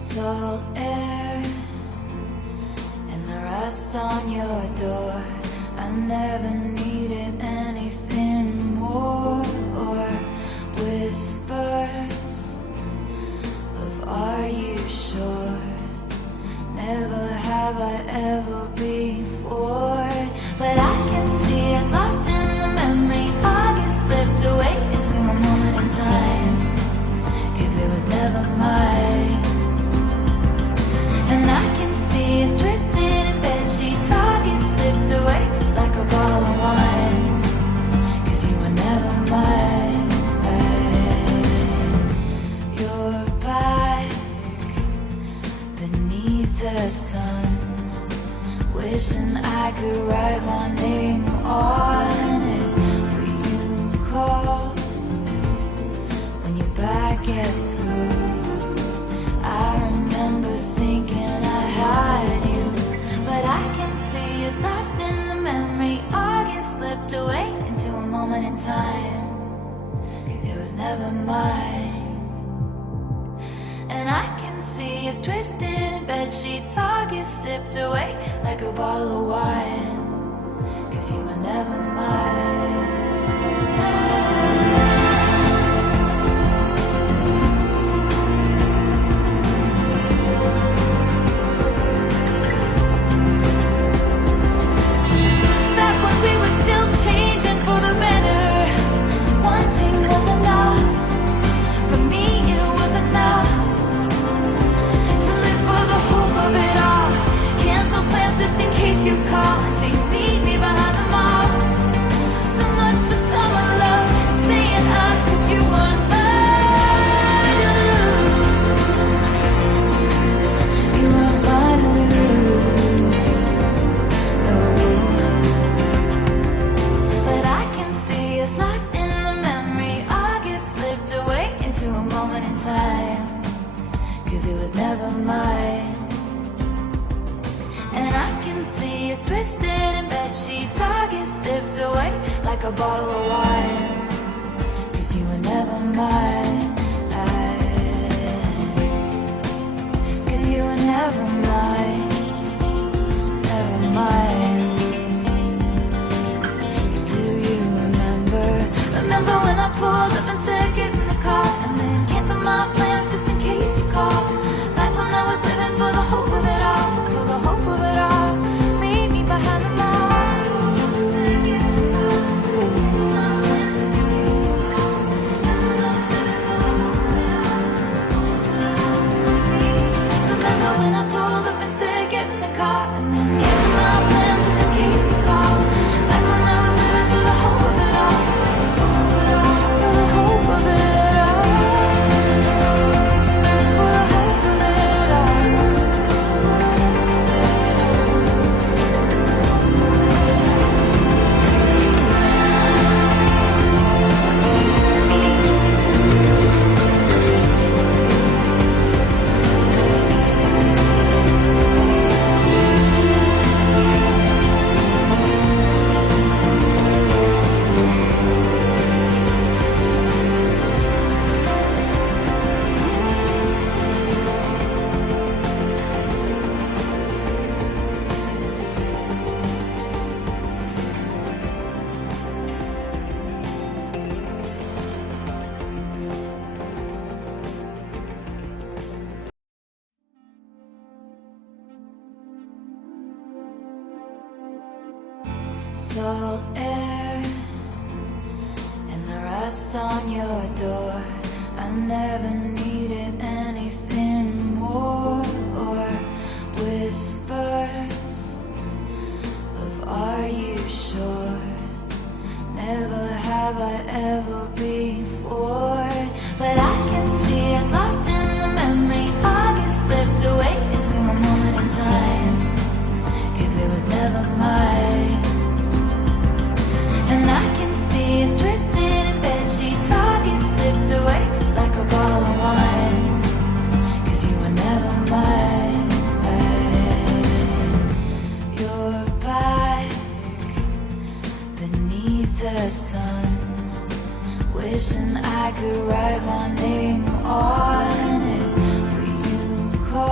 salt air and the rust on your door. I never needed anything more, or whispers of are you sure? Never have I ever before. But I can see us lost in the memory. August slipped away into a moment in time, 'cause it was never mine. And I can see us twisted in bedsheets. August slipped away like a bottle of wine, 'cause you were never mine. You're back beneath the sun, wishing I could write my name on it. Will you call when you're back at school? I remember thinking I had you, but I can see us lost in the memory. August slipped away into a moment in time, 'cause it was never mine. And I can see us twisted in bedsheets. August slipped away like a bottle of wine, 'cause you were never mine. Back when we were still changing for the better, wanting was enough. For me it was enough to live for the hope of it all. Cancel plans just in case you call and say meet me behind the mall. So much for summer love and saying us, 'cause you weren't mine to lose. You weren't mine to lose. No. But I can see us lost in the memory. August slipped away into a moment in time, 'cause it was never mine. And I can see us twisted in bedsheets. August slipped away like a bottle of wine, 'cause you were never mine. 'Cause you were never mine. Never mine. Do you remember? Remember when I pulled up and said get in the car, and then canceled my plans just in case you called? Back when I was living for the hope of it all, for the hope of it all. Meet me behind the mall. Remember when I pulled up and said get in the car, and then canceled my plans just in case you called? Back when I was living for the hope of it all, for the hope of it all, for the hope of it all. Salt air and the rust on your door. I never needed anything more, or whispers of are you sure? Never have I ever before. But I can see us lost in the memory. August slipped away into a moment in time, 'cause it was never mine. And I can see us twisted in bedsheets. August slipped away like a bottle of wine, 'cause you were never mine. You're back beneath the sun, wishing I could write my name on it. Will you call?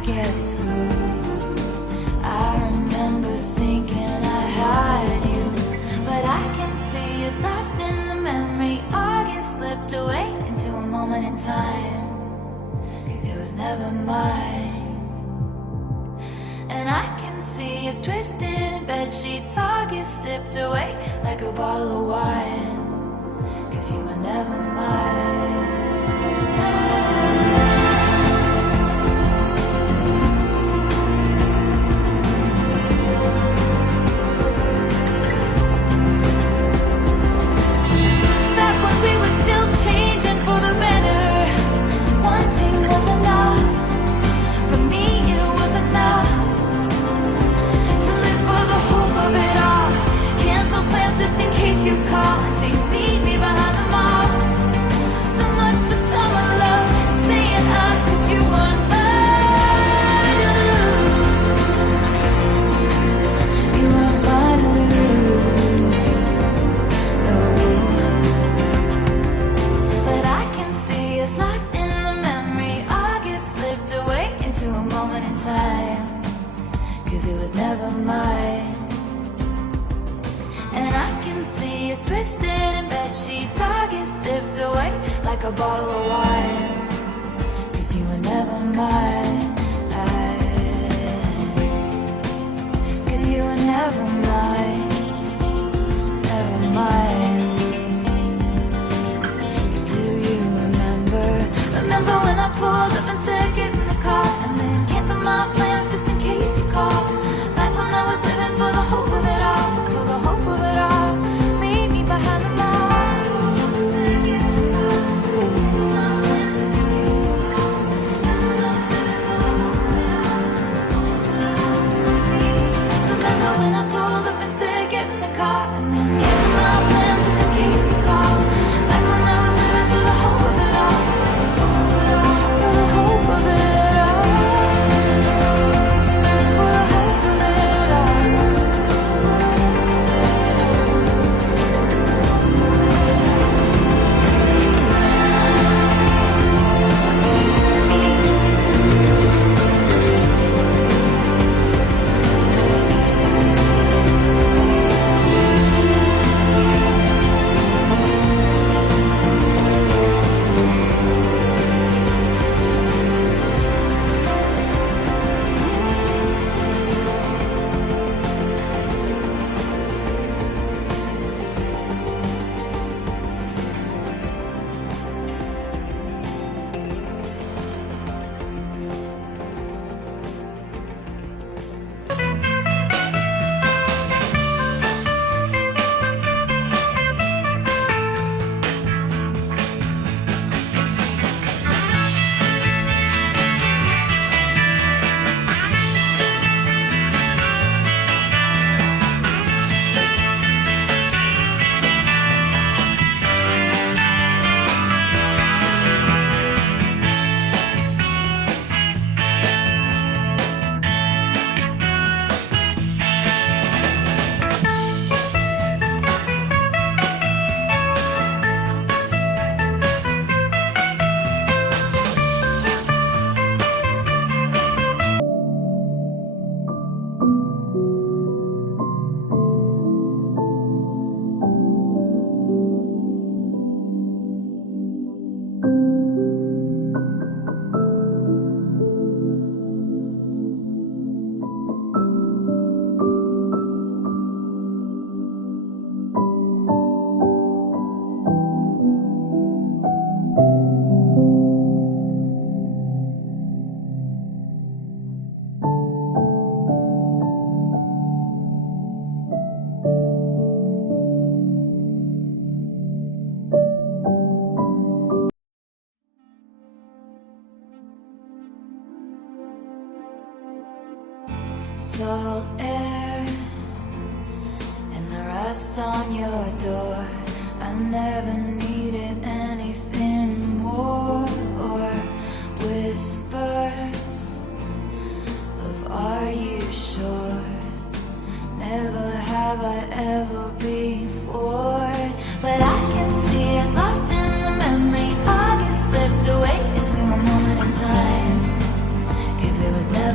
back at school. I remember thinking I had you, but I can see it's lost in the memory. August slipped away into a moment in time, 'cause it was never mine. And I can see it's twisted in bedsheets. August sipped away like a bottle of wine, 'cause you were never mine. Back when we were still changing for the better, wanting was enough. For me it was enough to live for the hope of it all. Cancel plans just in case you call and say meet me behind the mall. So much for summer love and saying us, 'cause you weren't mine to lose. You weren't mine to lose, no. But I can see it's lost in the memory. August slipped away into a moment in time, 'cause it was never mine. And I can see it's twisted in bedsheets. August sipped away like a bottle of wine, 'cause you were never mine. 'Cause you were never mine, never mine. Do you remember? Remember when I pulled up and said get in the car, and then canceled my plans just in case you called? Back when I was living for the hope of it all, for the hope of it all. Meet me behind the mall. Remember when I pulled up and said get in the car, and then canceled my plans just in case you called? Back when I was living for the hope of it all, for the hope of it all, for the hope of it all. Salt air and the rust on your door. I never needed anything more, or whispers of are you sure? Never have I ever before. But I can see it's lost in the memory. August slipped away into a moment in time, 'cause it was never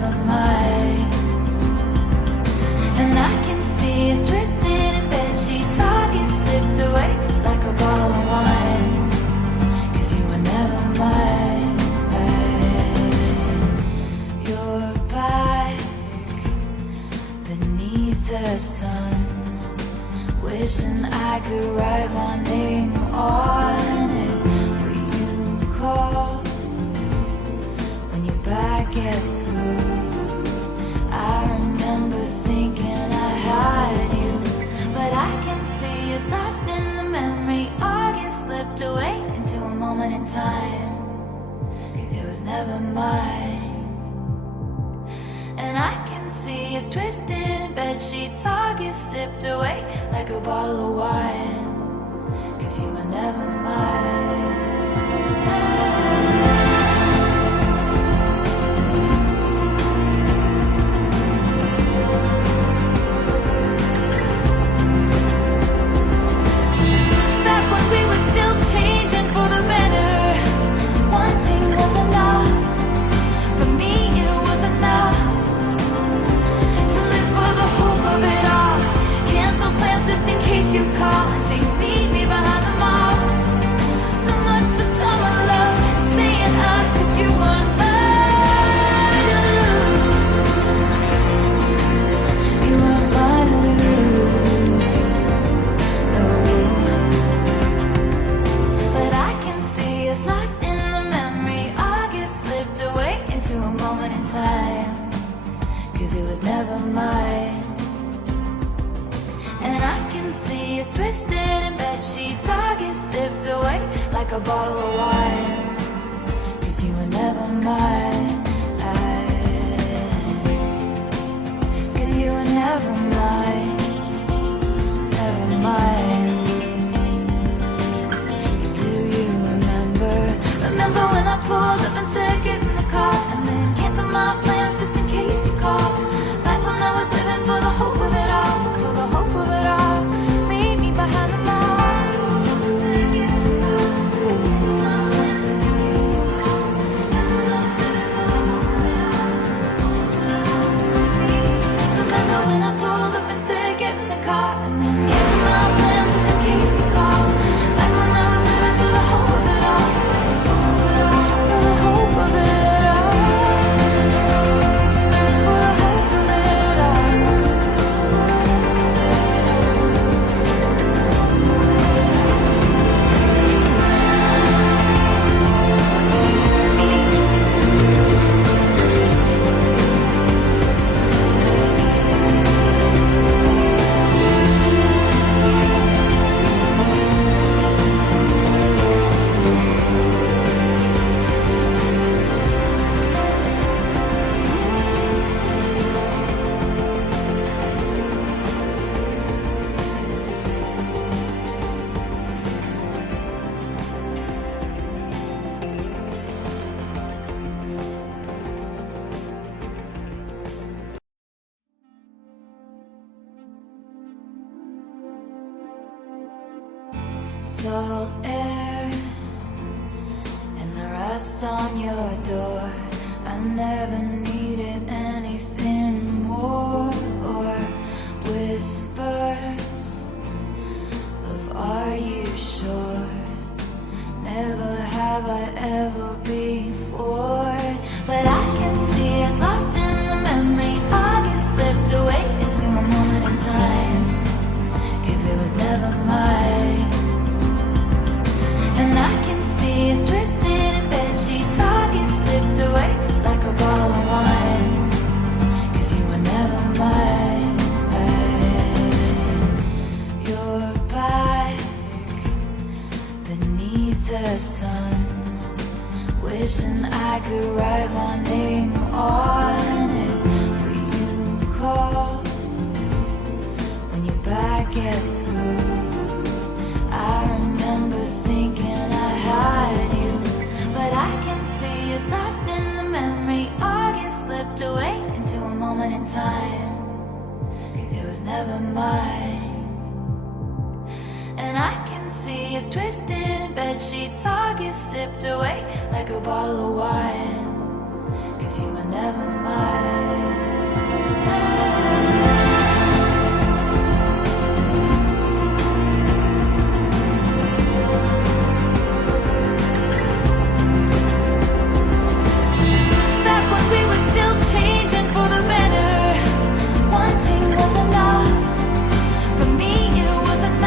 Wishing I could write my name on it. Will you call when you're back at school? I remember thinking I had you, but I can see it's lost in the memory. August slipped away into a moment in time, 'cause it was never mine. And I can see us twisted in bedsheets. August sipped away like a bottle of wine, 'cause you were never mine. Back when we were still changing for the better, wanting was enough. For me it was enough to live for the hope of it all. Cancel plans just in case you call and say meet me behind the mall. So much for summer love and saying us, 'cause you weren't mine to lose. You weren't mine to lose, no. But I can see us lost in the memory. August slipped away into a moment in time, 'cause it was never mine. And I can see us twisted in bedsheets. August sipped away like a bottle of wine, 'cause you were never mine. 'Cause you were never mine, never mine. Do you remember? Remember when I pulled up and said get in the car, and then canceled my plans just in case you called? Back when I was living for the hope of it all, for the hope of it all. Meet me behind the mall. Remember when I pulled up and said get in the car, and then canceled my plans just in case you called? Back when I was living for the hope of it all, for the hope of it all, for the hope of it all. Salt air and the rust on your door. I never needed anything more, or whispers of are you sure? Never have I ever before. But I can see us lost in the memory. August slipped away into a moment in time, 'cause it was never mine. And I can see us twisted in bedsheets. August slipped away like a bottle of wine, 'cause you were never mine. You're back beneath the sun, wishing I could write my name on it. Will you call when you're back at school? I remember thinking I had you, but I can see us lost in the memory. August slipped away into a moment in time, 'cause it was never mine. And I can see us twisted in bedsheets. August sipped away like a bottle of wine, 'cause you were never mine. Back when we were still changing for the better, wanting was enough. For me it was enough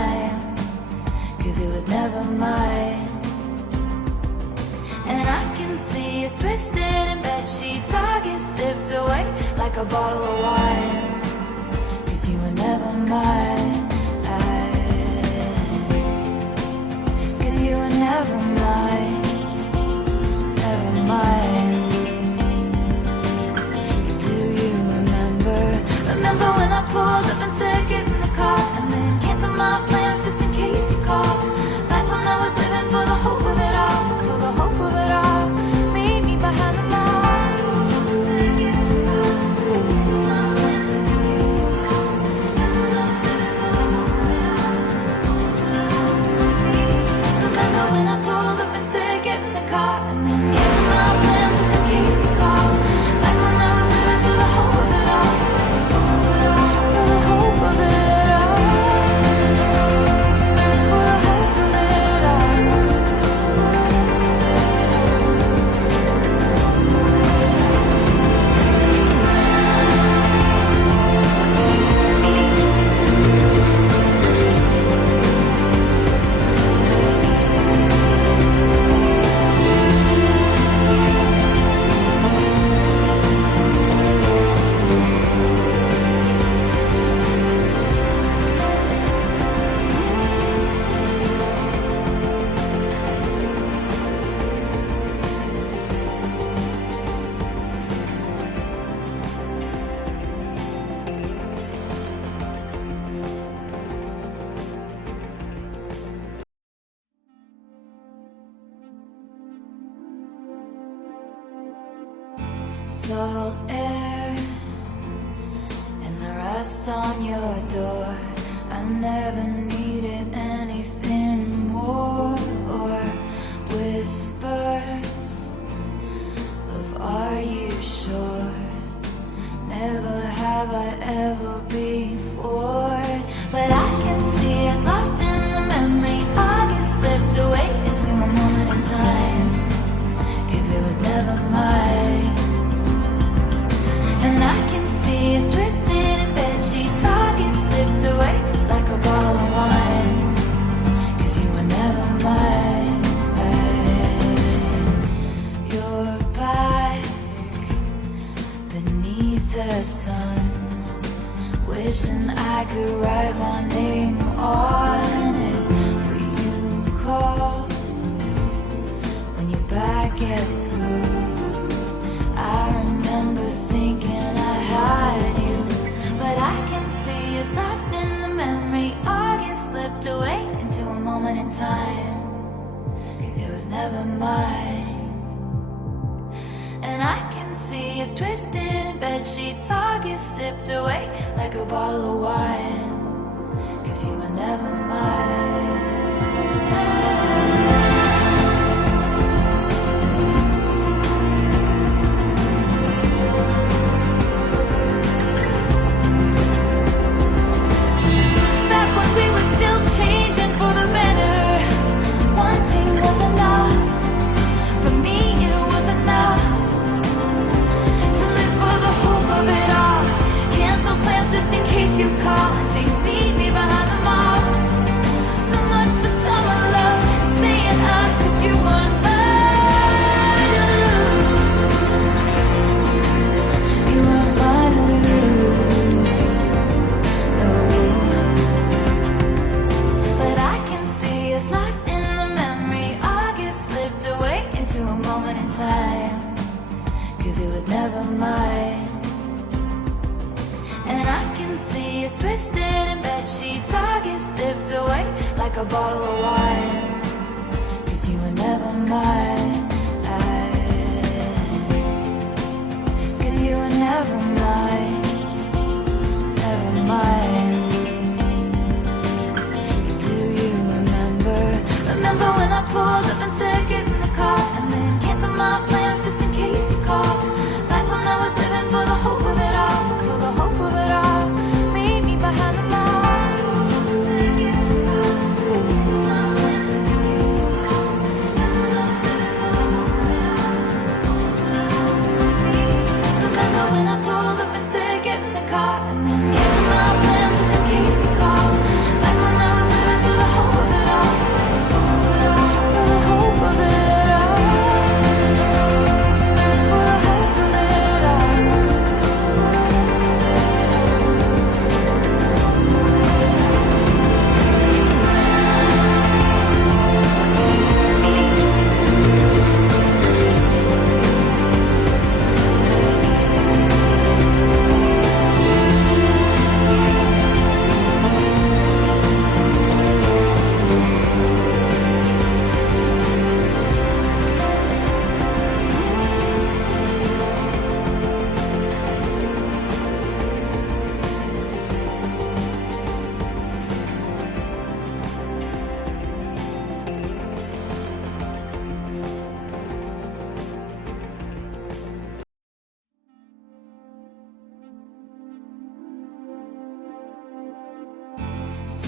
time, 'cause it was never mine. And I can see us twisted in bedsheets. I get sipped away like a bottle of wine, 'cause you were never mine. 'Cause you were never mine, never mine. Do you remember? Remember when I pulled up and said get in the car, and then canceled my plans just in case you called? Back when I was living for the hope of it all, for the hope of it all. Meet me behind the mall. Remember when I pulled up and said get in the car, and then canceled my plans just in case you called? Like when I was living for the hope of it all, for the hope of it all, for the hope of it all. Salt air and the rust on your door. I never needed anything more, or whispers of are you sure? Never have I ever before. But I can see us lost in the memory. I get slipped away into a moment in time, 'cause it was never mine. And I can see us twisted in bedsheets. I get slipped away like a bottle of wine, 'cause you were never mine. You're back beneath the sun, wishing I could write my name on it. Will you call when you're back at school? I remember thinking I had you, but I can see us lost in the memory. I get slipped away into a moment in time, 'cause it was never mine. And I can see us twisted in bedsheets. I get sipped away like a bottle of wine, 'cause you were never mine. Changing for the better. Wanting was enough. For me it was enough to live for the hope of it all. Cancel plans just in case you call, and say meet me behind the mall. So much for summer love and saying us, 'cause you weren't mine to lose. You weren't mine to lose. No. Lost in the memory. I get slipped away into a moment in time, 'cause it was never mine. And I can see us twisted in bedsheets. I get sipped away like a bottle of wine, 'cause you were never mine. 'Cause you were never mine, never mine. Do you remember when I pulled up and said get in the car, and then canceled my plans just in case you called? Like when I was living for the hope of it all, for the hope of it all. Meet me behind the mall. Remember when I pulled up and said get in the car, and then canceled my plans just in case you called? Like when I was living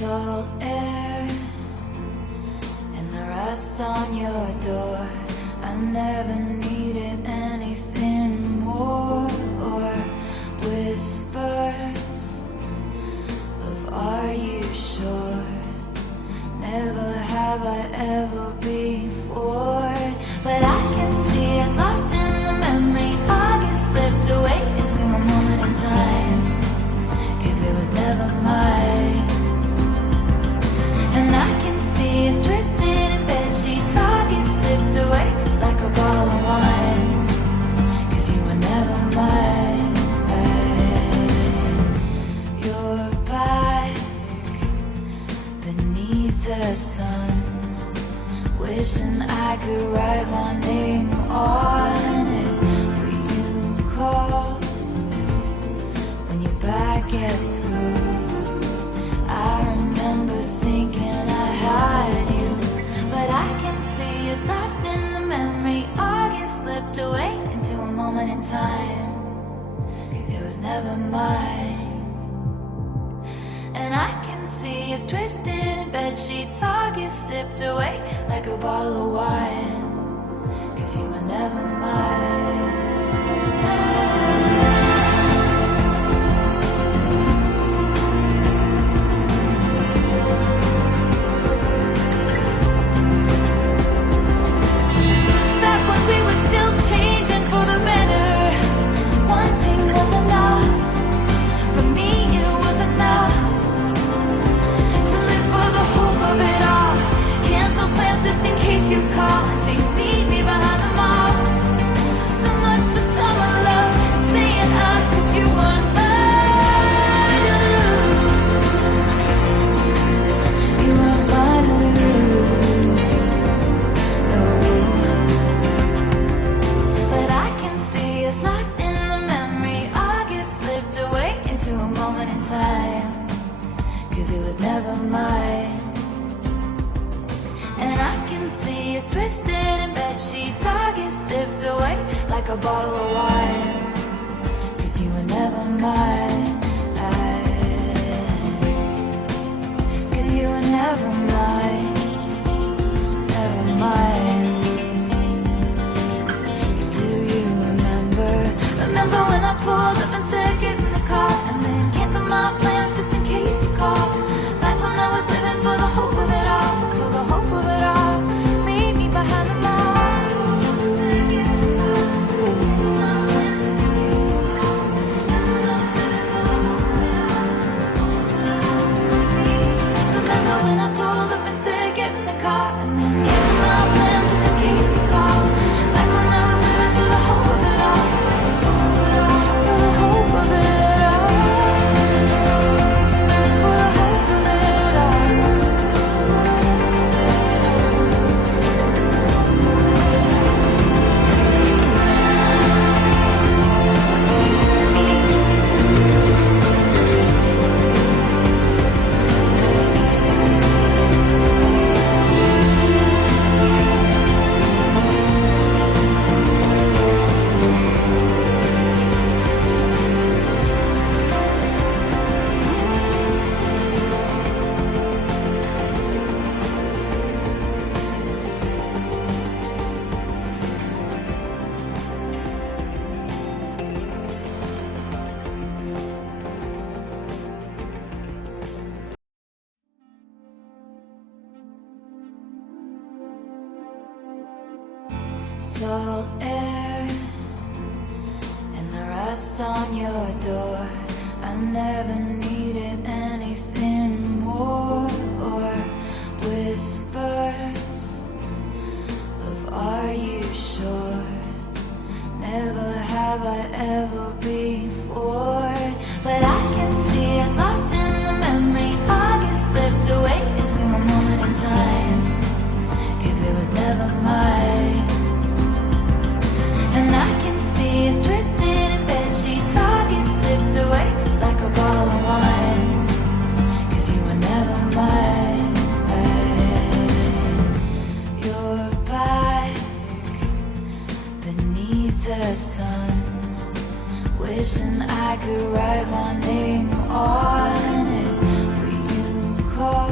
salt air and the rust on your door. I never needed anything more, or whispers of are you sure? Never have I ever before. But I can see us lost in the memory. August slipped away into a moment in time, 'cause it was never mine. And I can see us twisted in bedsheets. August slipped away like a bottle of wine, 'cause you were never mine. You're back beneath the sun, wishing I could write my name on it. Will you call when you're back at school? I remember thinking I had you, but I can see us lost in the memory. August slipped away into a moment in time, 'cause it was never mine. And I can see us twisted in bedsheets. August slipped away like a bottle of wine, 'cause you were never mine. Back when we were still changing for the better, wanting was enough. For me it was enough to live for the hope of it all. Cancel plans just in case you call and say meet me behind the mall. So much for summer love and saying us, 'cause you weren't mine to lose. You weren't mine to lose, no. But I can see us lost in the memory. August slipped away into a moment in time, 'cause it was never mine. And I can see us twisted in bedsheets. August slipped away like a bottle of wine, 'cause you were never mine. 'Cause you were never mine, never mine. Do you remember? Remember when I pulled up and said get in the car, and then canceled my plans just in case you called? Back when I was living for the hope of it all, for the hope of it all. Meet me behind the mall. Remember when I pulled up and said get in the car, and then canceled my plans just in case you called? Like when I was living for the hope of it all, for the hope of it all, for the hope of it all. Salt air and the rust on your door. I never needed anything more, or whispers of are you sure? Never have I ever before. But I can see us lost in the memory. August slipped away into a moment in time, 'cause it was never mine. And I can see us twisted in bedsheets. August slipped away like a bottle of wine, 'cause you were never mine. You're back beneath the sun, wishing I could write my name on it. Will you call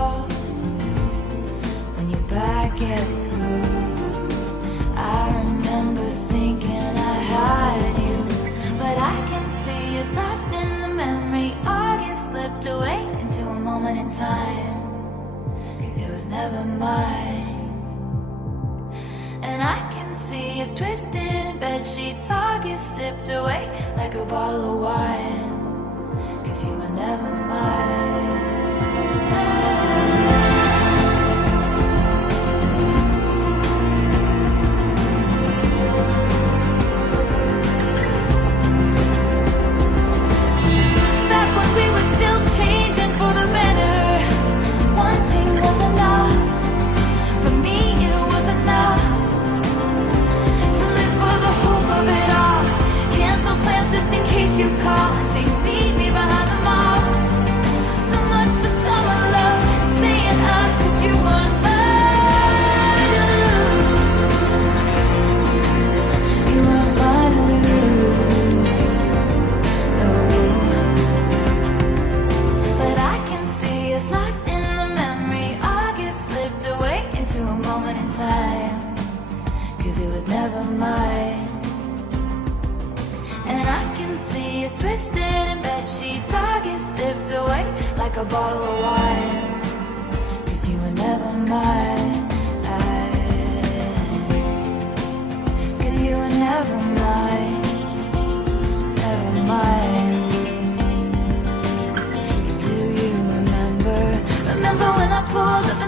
back at school, I remember thinking I had you, but I can see it's lost in the memory. August slipped away into a moment in time, 'cause it was never mine. And I can see it's twisted in bedsheets. August sipped away like a bottle of wine, 'cause you were never mine. Back when we were still changing for the better, wanting was enough. For me it was enough to live for the hope of it all. Cancel plans just in case you call and say meet me behind the mall. So much for summer love and saying us, 'cause you weren't mine to lose. You weren't mine to lose, no. But I can see it's lost in the memory. August slipped away into a moment in time, 'cause it was never mine. And I can see it's twisted in bedsheets. August sipped away like a bottle of wine, 'cause you were never mine. 'Cause you were never mine, never mine. Do you remember when I pulled up